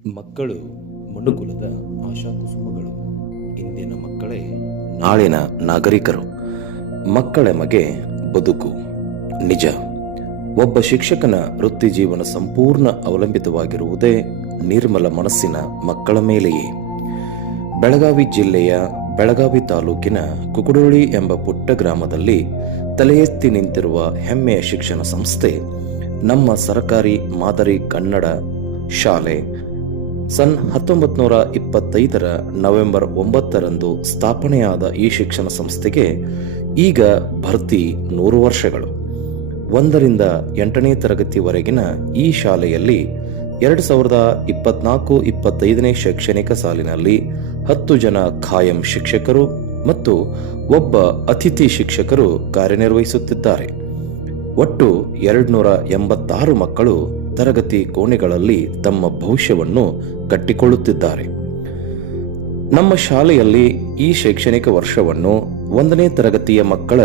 ಮಕ್ಕಳು ಮನುಕುಲದ ಆಶಾಕುಸುಮಗಳು. ಇಂದಿನ ಮಕ್ಕಳೇ ನಾಳಿನ ನಾಗರಿಕರು. ಮಕ್ಕಳೆಮಗೆ ಬದುಕು. ನಿಜ, ಒಬ್ಬ ಶಿಕ್ಷಕನ ವೃತ್ತಿ ಜೀವನ ಸಂಪೂರ್ಣ ಅವಲಂಬಿತವಾಗಿರುವುದೇ ನಿರ್ಮಲ ಮನಸ್ಸಿನ ಮಕ್ಕಳ ಮೇಲೆಯೇ. ಬೆಳಗಾವಿ ಜಿಲ್ಲೆಯ ಬೆಳಗಾವಿ ತಾಲೂಕಿನ ಕುಕುಡೋಳಿ ಎಂಬ ಪುಟ್ಟ ಗ್ರಾಮದಲ್ಲಿ ತಲೆ ಎತ್ತಿ ನಿಂತಿರುವ ಹೆಮ್ಮೆಯ ಶಿಕ್ಷಣ ಸಂಸ್ಥೆ ನಮ್ಮ ಸರ್ಕಾರಿ ಮಾದರಿ ಕನ್ನಡ ಶಾಲೆ. ಸನ್ 1925 ನವೆಂಬರ್ 9 ಸ್ಥಾಪನೆಯಾದ ಈ ಶಿಕ್ಷಣ ಸಂಸ್ಥೆಗೆ ಈಗ ಭರ್ತಿ 100 ವರ್ಷಗಳು. 1ರಿಂದ 8ನೇ ತರಗತಿವರೆಗಿನ ಈ ಶಾಲೆಯಲ್ಲಿ 2024-25ನೇ ಶೈಕ್ಷಣಿಕ ಸಾಲಿನಲ್ಲಿ 10 ಜನ ಖಾಯಂ ಶಿಕ್ಷಕರು ಮತ್ತು ಒಬ್ಬ ಅತಿಥಿ ಶಿಕ್ಷಕರು ಕಾರ್ಯನಿರ್ವಹಿಸುತ್ತಿದ್ದಾರೆ. ಒಟ್ಟು 286 ಮಕ್ಕಳು ತರಗತಿ ಕೋಣೆಗಳಲ್ಲಿ ತಮ್ಮ ಭವಿಷ್ಯವನ್ನು ಕಟ್ಟಿಕೊಳ್ಳುತ್ತಿದ್ದಾರೆ. ನಮ್ಮ ಶಾಲೆಯಲ್ಲಿ ಈ ಶೈಕ್ಷಣಿಕ ವರ್ಷವನ್ನು 1ನೇ ತರಗತಿಯ ಮಕ್ಕಳ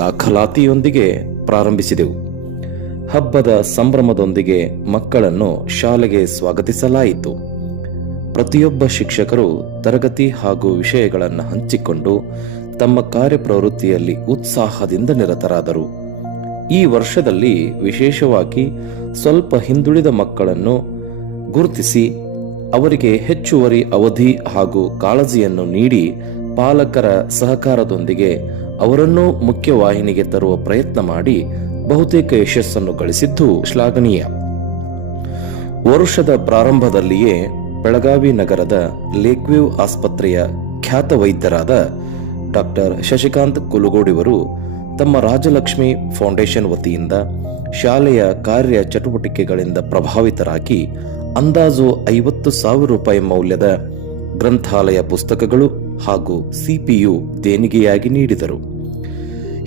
ದಾಖಲಾತಿಯೊಂದಿಗೆ ಪ್ರಾರಂಭಿಸಿದೆವು. ಹಬ್ಬದ ಸಂಭ್ರಮದೊಂದಿಗೆ ಮಕ್ಕಳನ್ನು ಶಾಲೆಗೆ ಸ್ವಾಗತಿಸಲಾಯಿತು. ಪ್ರತಿಯೊಬ್ಬ ಶಿಕ್ಷಕರು ತರಗತಿ ಹಾಗೂ ವಿಷಯಗಳನ್ನು ಹಂಚಿಕೊಂಡು ತಮ್ಮ ಕಾರ್ಯಪ್ರವೃತ್ತಿಯಲ್ಲಿ ಉತ್ಸಾಹದಿಂದ ನಿರತರಾದರು. ಈ ವರ್ಷದಲ್ಲಿ ವಿಶೇಷವಾಗಿ ಸ್ವಲ್ಪ ಹಿಂದುಳಿದ ಮಕ್ಕಳನ್ನು ಗುರುತಿಸಿ ಅವರಿಗೆ ಹೆಚ್ಚುವರಿ ಅವಧಿ ಹಾಗೂ ಕಾಳಜಿಯನ್ನು ನೀಡಿ ಪಾಲಕರ ಸಹಕಾರದೊಂದಿಗೆ ಅವರನ್ನು ಮುಖ್ಯವಾಹಿನಿಗೆ ತರುವ ಪ್ರಯತ್ನ ಮಾಡಿ ಬಹುತೇಕ ಯಶಸ್ಸನ್ನು ಗಳಿಸಿದ್ದು ಶ್ಲಾಘನೀಯ. ವರ್ಷದ ಪ್ರಾರಂಭದಲ್ಲಿಯೇ ಬೆಳಗಾವಿ ನಗರದ ಲೇಕ್ವ್ಯೂ ಆಸ್ಪತ್ರೆಯ ಖ್ಯಾತ ವೈದ್ಯರಾದ ಡಾಕ್ಟರ್ ಶಶಿಕಾಂತ್ ಕುಲಗೋಡಿವರು ತಮ್ಮ ರಾಜಲಕ್ಷ್ಮಿ ಫೌಂಡೇಶನ್ ವತಿಯಿಂದ ಶಾಲೆಯ ಕಾರ್ಯ ಚಟುವಟಿಕೆಗಳಿಂದ ಪ್ರಭಾವಿತರಾಗಿ ಅಂದಾಜು 50,000 ರೂಪಾಯಿ ಮೌಲ್ಯದ ಗ್ರಂಥಾಲಯ ಪುಸ್ತಕಗಳು ಹಾಗೂ CPU ದೇಣಿಗೆಯಾಗಿ ನೀಡಿದರು.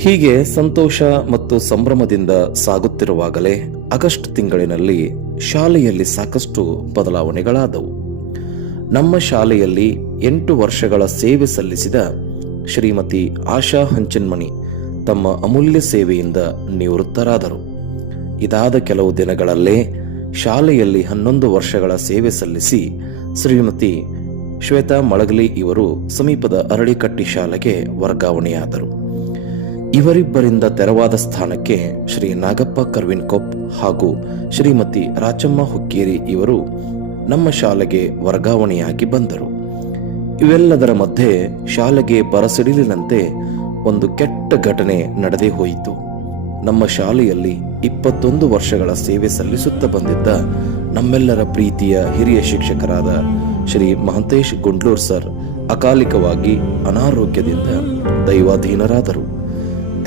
ಹೀಗೆ ಸಂತೋಷ ಮತ್ತು ಸಂಭ್ರಮದಿಂದ ಸಾಗುತ್ತಿರುವಾಗಲೇ ಆಗಸ್ಟ್ ತಿಂಗಳಿನಲ್ಲಿ ಶಾಲೆಯಲ್ಲಿ ಸಾಕಷ್ಟು ಬದಲಾವಣೆಗಳಾದವು. ನಮ್ಮ ಶಾಲೆಯಲ್ಲಿ 8 ವರ್ಷಗಳ ಸೇವೆ ಸಲ್ಲಿಸಿದ ಶ್ರೀಮತಿ ಆಶಾ ಹಂಚನ್ಮಣಿ ತಮ್ಮ ಅಮೂಲ್ಯ ಸೇವೆಯಿಂದ ನಿವೃತ್ತರಾದರು. ಇದಾದ ಕೆಲವು ದಿನಗಳಲ್ಲೇ ಶಾಲೆಯಲ್ಲಿ 11 ವರ್ಷಗಳ ಸೇವೆ ಸಲ್ಲಿಸಿ ಶ್ರೀಮತಿ ಶ್ವೇತಾ ಮಳಗಲಿ ಇವರು ಸಮೀಪದ ಅರಳಿಕಟ್ಟಿ ಶಾಲೆಗೆ ವರ್ಗಾವಣೆಯಾದರು. ಇವರಿಬ್ಬರಿಂದ ತೆರವಾದ ಸ್ಥಾನಕ್ಕೆ ಶ್ರೀ ನಾಗಪ್ಪ ಕರ್ವಿನ್ಕೊಪ್ ಹಾಗೂ ಶ್ರೀಮತಿ ರಾಚಮ್ಮ ಹುಕ್ಕೇರಿ ಇವರು ನಮ್ಮ ಶಾಲೆಗೆ ವರ್ಗಾವಣೆಯಾಗಿ ಬಂದರು. ಇವೆಲ್ಲದರ ಮಧ್ಯೆ ಶಾಲೆಗೆ ಬರಸಿಡಿಲಿನಂತೆ ಒಂದು ಕೆಟ್ಟ ಘಟನೆ ನಡೆದೇ ಹೋಯಿತು. ನಮ್ಮ ಶಾಲೆಯಲ್ಲಿ 21 ವರ್ಷಗಳ ಸೇವೆ ಸಲ್ಲಿಸುತ್ತಾ ಬಂದಿದ್ದ ನಮ್ಮೆಲ್ಲರ ಪ್ರೀತಿಯ ಹಿರಿಯ ಶಿಕ್ಷಕರಾದ ಶ್ರೀ ಮಹಂತೇಶ್ ಗುಂಡ್ಲೂರ್ ಸರ್ ಅಕಾಲಿಕವಾಗಿ ಅನಾರೋಗ್ಯದಿಂದ ದೈವಾಧೀನರಾದರು.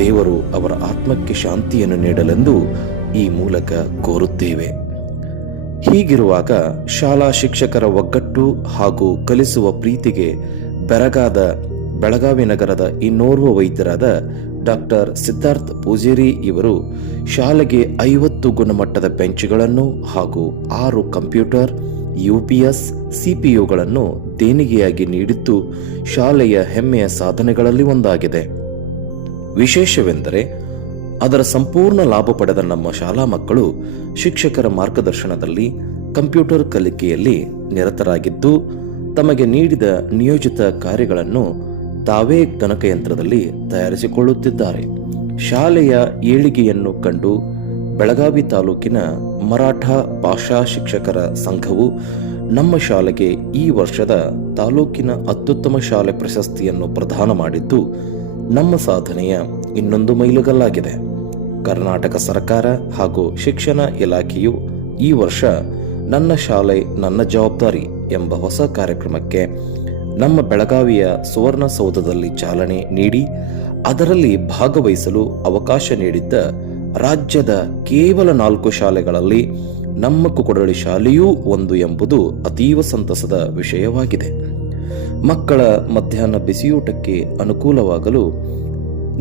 ದೇವರು ಅವರ ಆತ್ಮಕ್ಕೆ ಶಾಂತಿಯನ್ನು ನೀಡಲೆಂದು ಈ ಮೂಲಕ ಕೋರುತ್ತೇವೆ. ಹೀಗಿರುವಾಗ ಶಾಲಾ ಶಿಕ್ಷಕರ ಒಗ್ಗಟ್ಟು ಹಾಗೂ ಕಲಿಸುವ ಪ್ರೀತಿಗೆ ಬೆರಗಾದ ಬೆಳಗಾವಿ ನಗರದ ಇನ್ನೋರ್ವ ವೈದ್ಯರಾದ ಡಾಕ್ಟರ್ ಸಿದ್ಧಾರ್ಥ್ ಪೂಜೇರಿ ಇವರು ಶಾಲೆಗೆ 50 ಗುಣಮಟ್ಟದ ಬೆಂಚ್ಗಳನ್ನು ಹಾಗೂ 6 ಕಂಪ್ಯೂಟರ್, UPS, CPUಗಳನ್ನು ದೇಣಿಗೆಯಾಗಿ ನೀಡಿದ್ದು ಶಾಲೆಯ ಹೆಮ್ಮೆಯ ಸಾಧನೆಗಳಲ್ಲಿ ಒಂದಾಗಿದೆ. ವಿಶೇಷವೆಂದರೆ ಅದರ ಸಂಪೂರ್ಣ ಲಾಭ ಪಡೆದ ನಮ್ಮ ಶಾಲಾ ಮಕ್ಕಳು ಶಿಕ್ಷಕರ ಮಾರ್ಗದರ್ಶನದಲ್ಲಿ ಕಂಪ್ಯೂಟರ್ ಕಲಿಕೆಯಲ್ಲಿ ನಿರತರಾಗಿದ್ದು ತಮಗೆ ನೀಡಿದ ನಿಯೋಜಿತ ಕಾರ್ಯಗಳನ್ನು ತಾವೇ ಗಣಕಯಂತ್ರದಲ್ಲಿ ತಯಾರಿಸಿಕೊಳ್ಳುತ್ತಿದ್ದಾರೆ. ಶಾಲೆಯ ಏಳಿಗೆಯನ್ನು ಕಂಡು ಬೆಳಗಾವಿ ತಾಲೂಕಿನ ಮರಾಠ ಭಾಷಾ ಶಿಕ್ಷಕರ ಸಂಘವು ನಮ್ಮ ಶಾಲೆಗೆ ಈ ವರ್ಷದ ತಾಲೂಕಿನ ಅತ್ಯುತ್ತಮ ಶಾಲೆ ಪ್ರಶಸ್ತಿಯನ್ನು ಪ್ರದಾನ ಮಾಡಿದ್ದು ನಮ್ಮ ಸಾಧನೆಯ ಇನ್ನೊಂದು ಮೈಲುಗಲ್ಲಾಗಿದೆ. ಕರ್ನಾಟಕ ಸರ್ಕಾರ ಹಾಗೂ ಶಿಕ್ಷಣ ಇಲಾಖೆಯು ಈ ವರ್ಷ ನನ್ನ ಶಾಲೆ ನನ್ನ ಜವಾಬ್ದಾರಿ ಎಂಬ ಹೊಸ ಕಾರ್ಯಕ್ರಮಕ್ಕೆ ನಮ್ಮ ಬೆಳಗಾವಿಯ ಸುವರ್ಣಸೌಧದಲ್ಲಿ ಚಾಲನೆ ನೀಡಿ ಅದರಲ್ಲಿ ಭಾಗವಹಿಸಲು ಅವಕಾಶ ನೀಡಿದ್ದ ರಾಜ್ಯದ ಕೇವಲ 4 ಶಾಲೆಗಳಲ್ಲಿ ನಮ್ಮ ಕುಕುಡೊಳಿ ಶಾಲೆಯೂ ಒಂದು ಎಂಬುದು ಅತೀವ ಸಂತಸದ ವಿಷಯವಾಗಿದೆ. ಮಕ್ಕಳ ಮಧ್ಯಾಹ್ನ ಬಿಸಿಯೂಟಕ್ಕೆ ಅನುಕೂಲವಾಗಲು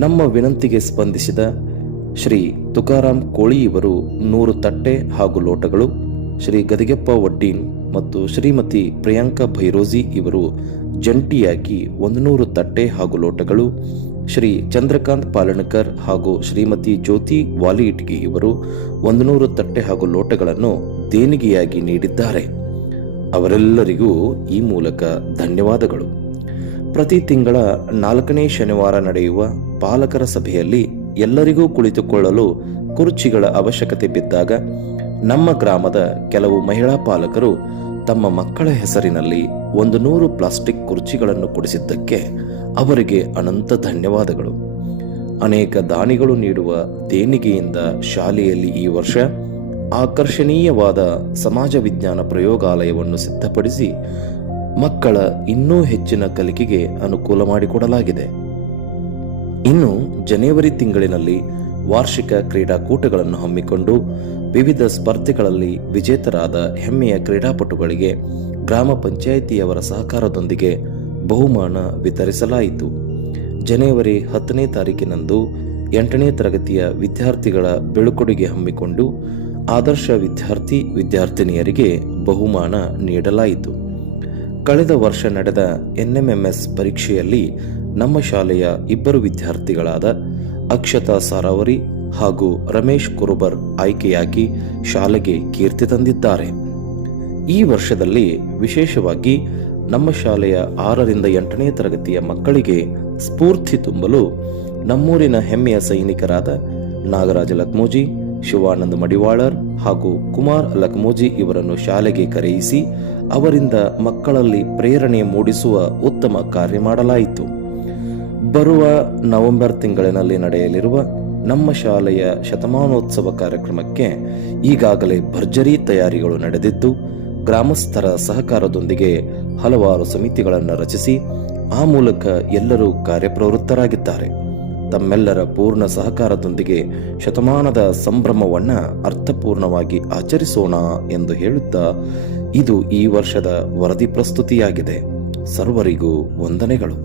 ನಮ್ಮ ವಿನಂತಿಗೆ ಸ್ಪಂದಿಸಿದ ಶ್ರೀ ತುಕಾರಾಮ್ ಕೋಳಿ ಇವರು 100 ತಟ್ಟೆ ಹಾಗೂ ಲೋಟಗಳು, ಶ್ರೀ ಗದಿಗೆಪ್ಪ ವಡ್ಡೀನ್ ಮತ್ತು ಶ್ರೀಮತಿ ಪ್ರಿಯಾಂಕಾ ಭೈರೋಜಿ ಇವರು ಜಂಟಿಯಾಗಿ 100 ತಟ್ಟೆ ಹಾಗೂ ಲೋಟಗಳು, ಶ್ರೀ ಚಂದ್ರಕಾಂತ್ ಪಾಲಣಕರ್ ಹಾಗೂ ಶ್ರೀಮತಿ ಜ್ಯೋತಿ ವಾಲಿಯಿಟ್ಗಿ ಇವರು 100 ತಟ್ಟೆ ಹಾಗೂ ಲೋಟಗಳನ್ನು ದೇಣಿಗೆಯಾಗಿ ನೀಡಿದ್ದಾರೆ. ಅವರೆಲ್ಲರಿಗೂ ಈ ಮೂಲಕ ಧನ್ಯವಾದಗಳು. ಪ್ರತಿ ತಿಂಗಳ 4ನೇ ಶನಿವಾರ ನಡೆಯುವ ಪಾಲಕರ ಸಭೆಯಲ್ಲಿ ಎಲ್ಲರಿಗೂ ಕುಳಿತುಕೊಳ್ಳಲು ಕುರ್ಚಿಗಳ ಅವಶ್ಯಕತೆ ಬಿದ್ದಾಗ ನಮ್ಮ ಗ್ರಾಮದ ಕೆಲವು ಮಹಿಳಾ ಪಾಲಕರು ತಮ್ಮ ಮಕ್ಕಳ ಹೆಸರಿನಲ್ಲಿ 100 ಪ್ಲಾಸ್ಟಿಕ್ ಕುರ್ಚಿಗಳನ್ನು ಕೊಡಿಸಿದ್ದಕ್ಕೆ ಅವರಿಗೆ ಅನಂತ ಧನ್ಯವಾದಗಳು. ಅನೇಕ ದಾನಿಗಳು ನೀಡುವ ದೇಣಿಗೆಯಿಂದ ಶಾಲೆಯಲ್ಲಿ ಈ ವರ್ಷ ಆಕರ್ಷಣೀಯವಾದ ಸಮಾಜ ವಿಜ್ಞಾನ ಪ್ರಯೋಗಾಲಯವನ್ನು ಸಿದ್ಧಪಡಿಸಿ ಮಕ್ಕಳ ಇನ್ನೂ ಹೆಚ್ಚಿನ ಕಲಿಕೆಗೆ ಅನುಕೂಲ ಮಾಡಿಕೊಡಲಾಗಿದೆ. ಇನ್ನು ಜನವರಿ ತಿಂಗಳಿನಲ್ಲಿ ವಾರ್ಷಿಕ ಕ್ರೀಡಾಕೂಟಗಳನ್ನು ಹಮ್ಮಿಕೊಂಡು ವಿವಿಧ ಸ್ಪರ್ಧೆಗಳಲ್ಲಿ ವಿಜೇತರಾದ ಹೆಮ್ಮೆಯ ಕ್ರೀಡಾಪಟುಗಳಿಗೆ ಗ್ರಾಮ ಪಂಚಾಯಿತಿಯವರ ಸಹಕಾರದೊಂದಿಗೆ ಬಹುಮಾನ ವಿತರಿಸಲಾಯಿತು. ಜನವರಿ 10ನೇ ತಾರೀಕಿನಂದು 8ನೇ ತರಗತಿಯ ವಿದ್ಯಾರ್ಥಿಗಳ ಬೀಳ್ಕೊಡುಗೆ ಹಮ್ಮಿಕೊಂಡು ಆದರ್ಶ ವಿದ್ಯಾರ್ಥಿನಿಯರಿಗೆ ಬಹುಮಾನ ನೀಡಲಾಯಿತು. ಕಳೆದ ವರ್ಷ ನಡೆದ NMMS ಪರೀಕ್ಷೆಯಲ್ಲಿ ನಮ್ಮ ಶಾಲೆಯ 2 ವಿದ್ಯಾರ್ಥಿಗಳಾದ ಅಕ್ಷತಾ ಸಾರಾವರಿ ಹಾಗೂ ರಮೇಶ್ ಕುರುಬರ್ ಆಯ್ಕೆಯಾಗಿ ಶಾಲೆಗೆ ಕೀರ್ತಿ ತಂದಿದ್ದಾರೆ. ಈ ವರ್ಷದಲ್ಲಿ ವಿಶೇಷವಾಗಿ ನಮ್ಮ ಶಾಲೆಯ 6ರಿಂದ 8ನೇ ತರಗತಿಯ ಮಕ್ಕಳಿಗೆ ಸ್ಫೂರ್ತಿ ತುಂಬಲು ನಮ್ಮೂರಿನ ಹೆಮ್ಮೆಯ ಸೈನಿಕರಾದ ನಾಗರಾಜ ಲಕ್ಮೋಜಿ, ಶಿವಾನಂದ ಮಡಿವಾಳರ್ ಹಾಗೂ ಕುಮಾರ್ ಲಕ್ಮೋಜಿ ಇವರನ್ನು ಶಾಲೆಗೆ ಕರೆಯಿಸಿ ಅವರಿಂದ ಮಕ್ಕಳಲ್ಲಿ ಪ್ರೇರಣೆ ಮೂಡಿಸುವ ಉತ್ತಮ ಕಾರ್ಯ ಮಾಡಲಾಯಿತು. ಬರುವ ನವೆಂಬರ್ ತಿಂಗಳಿನಲ್ಲಿ ನಡೆಯಲಿರುವ ನಮ್ಮ ಶಾಲೆಯ ಶತಮಾನೋತ್ಸವ ಕಾರ್ಯಕ್ರಮಕ್ಕೆ ಈಗಾಗಲೇ ಭರ್ಜರಿ ತಯಾರಿಗಳು ನಡೆದಿದ್ದು, ಗ್ರಾಮಸ್ಥರ ಸಹಕಾರದೊಂದಿಗೆ ಹಲವಾರು ಸಮಿತಿಗಳನ್ನು ರಚಿಸಿ ಆ ಮೂಲಕ ಎಲ್ಲರೂ ಕಾರ್ಯಪ್ರವೃತ್ತರಾಗಿದ್ದಾರೆ. ತಮ್ಮೆಲ್ಲರ ಪೂರ್ಣ ಸಹಕಾರದೊಂದಿಗೆ ಶತಮಾನದ ಸಂಭ್ರಮವನ್ನ ಅರ್ಥಪೂರ್ಣವಾಗಿ ಆಚರಿಸೋಣ ಎಂದು ಹೇಳುತ್ತಾ ಇದು ಈ ವರ್ಷದ ವರದಿ ಪ್ರಸ್ತುತಿಯಾಗಿದೆ. ಸರ್ವರಿಗೂ ವಂದನೆಗಳು.